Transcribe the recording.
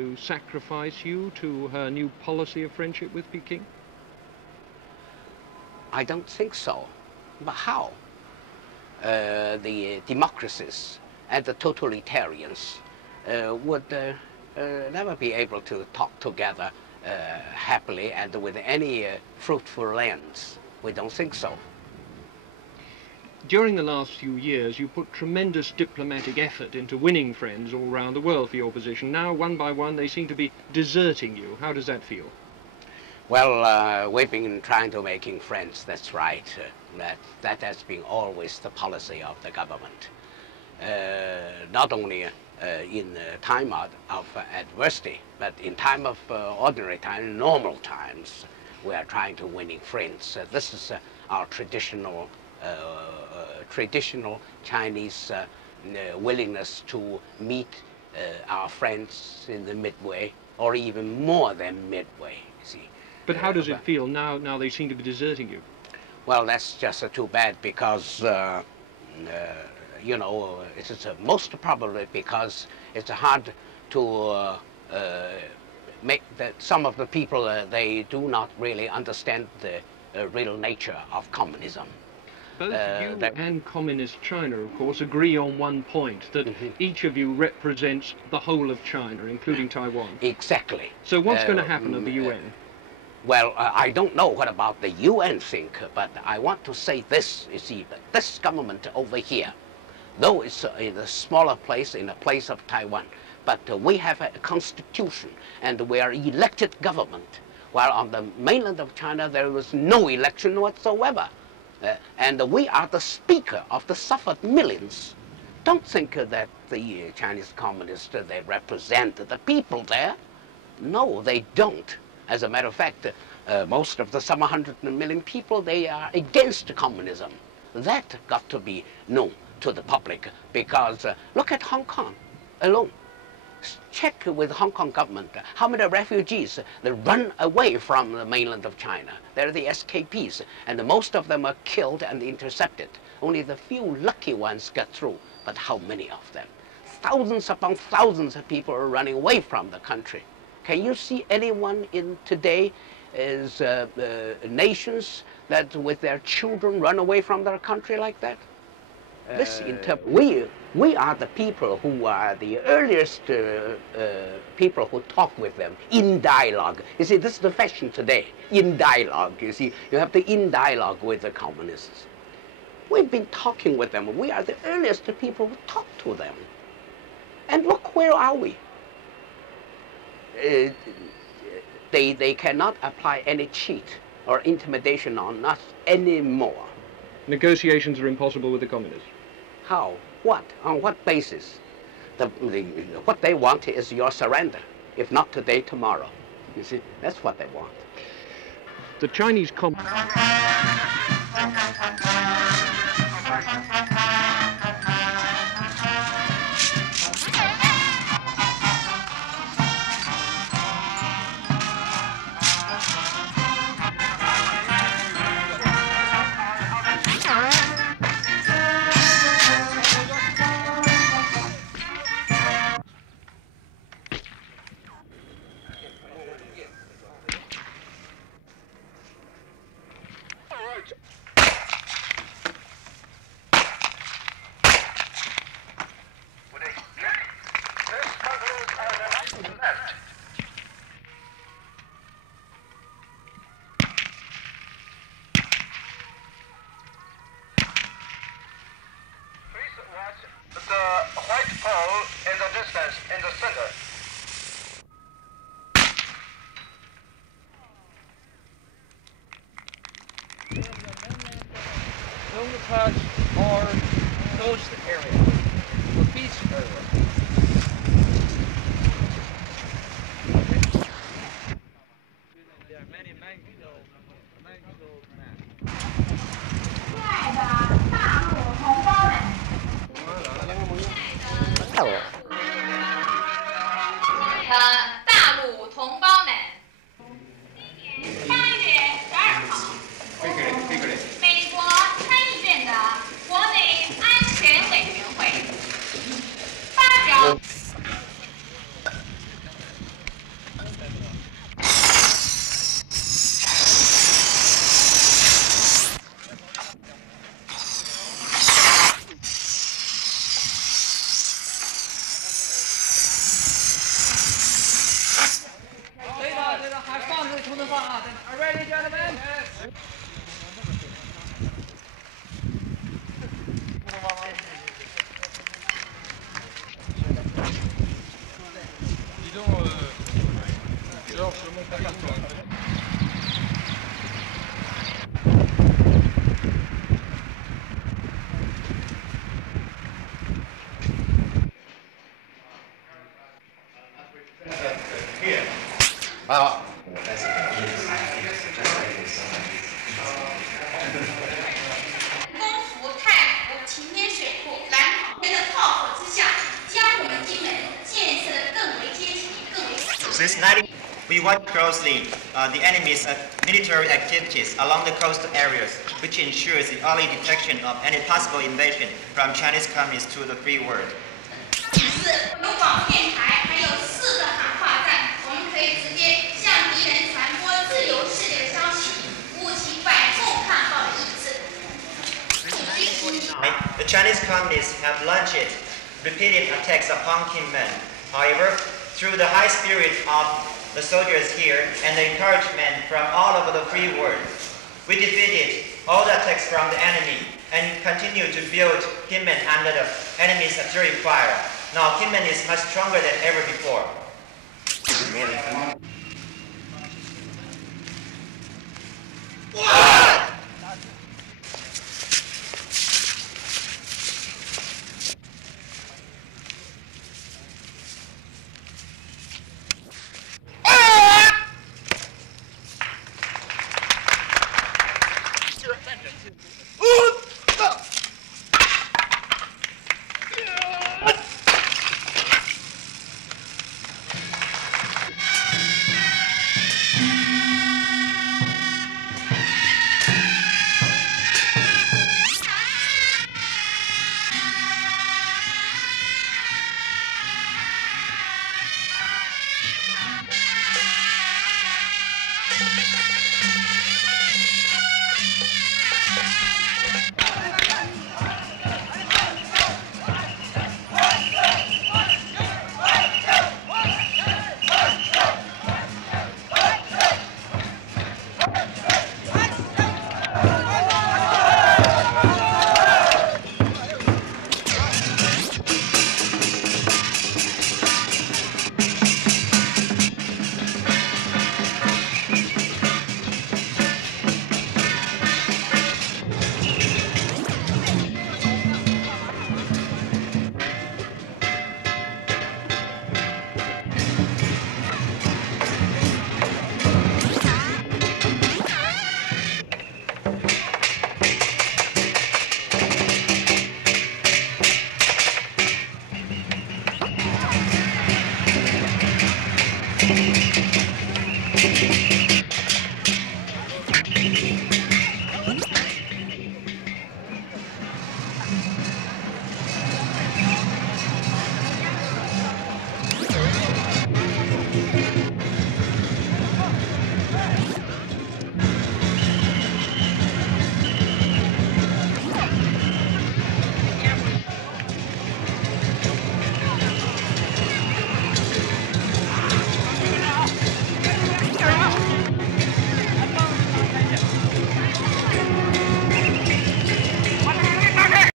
to sacrifice you to her new policy of friendship with Peking? I don't think so. But how? The democracies and the totalitarians would never be able to talk together happily and with any fruitful ends. We don't think so. During the last few years, you put tremendous diplomatic effort into winning friends all around the world for your position. Now, one by one, they seem to be deserting you. How does that feel? Well, we've been trying to making friends, that's right. That has been always the policy of the government. Not only in time of adversity, but in time of ordinary time, normal times, we are trying to winning friends. This is our traditional Chinese willingness to meet our friends in the midway, or even more than midway, you see. But how does it feel now they seem to be deserting you? Well, that's just too bad because, you know, it is most probably because it's hard to make that some of the people, they do not really understand the real nature of communism. Both you and Communist China, of course, agree on one point, that each of you represents the whole of China, including Taiwan. Exactly. So what's going to happen at the UN? Well, I don't know what about the UN think, but I want to say this, you see, that this government over here, though it's in a smaller place, in a place of Taiwan, but we have a constitution and we are elected government, while on the mainland of China there was no election whatsoever. And we are the speaker of the suffered millions. Don't think that the Chinese communists, they represent the people there. No, they don't. As a matter of fact, most of the some 100 million people, they are against communism. That got to be known to the public because look at Hong Kong alone. Check with Hong Kong government how many refugees they run away from the mainland of China. They're the escapees, and most of them are killed and intercepted. Only the few lucky ones get through, but how many of them? Thousands upon thousands of people are running away from the country. Can you see anyone in today is nations that with their children run away from their country like that? We are the people who are the earliest people who talk with them in dialogue. You see, this is the fashion today, in dialogue. You see, you have to in dialogue with the communists. We've been talking with them. We are the earliest people who talk to them. And look, where are we? They cannot apply any cheat or intimidation on us anymore. Negotiations are impossible with the communists. How? What? On what basis? What they want is your surrender. If not today, tomorrow. You see, that's what they want. The Chinese the white pole in the distance, in the center. Don't touch or coast area, the beach area. There are many mango man. 亲爱的大陆同胞们，大陆同胞们，今年8月12号，美国参议院的国内安全委员会发表攻服太湖晴天水库蓝袍的炮火之下，将我们金门建设得更为阶级、更为。Since 19, we watch closely the enemy's military activities along the coastal areas, which ensures the early detection of any possible invasion from Chinese communists to the free world. 有广播电台，还有4个喊话站，我们可以直接向敌人传播自由世界的消息，鼓起百众抗暴的意志。The Chinese communists have launched repeated attacks upon Kinmen. However, through the high spirit of the soldiers here and the encouragement from all over the free world, we defeated all the attacks from the enemy and continue to build Kinmen under the enemy's artillery fire. Now Kinmen is much stronger than ever before.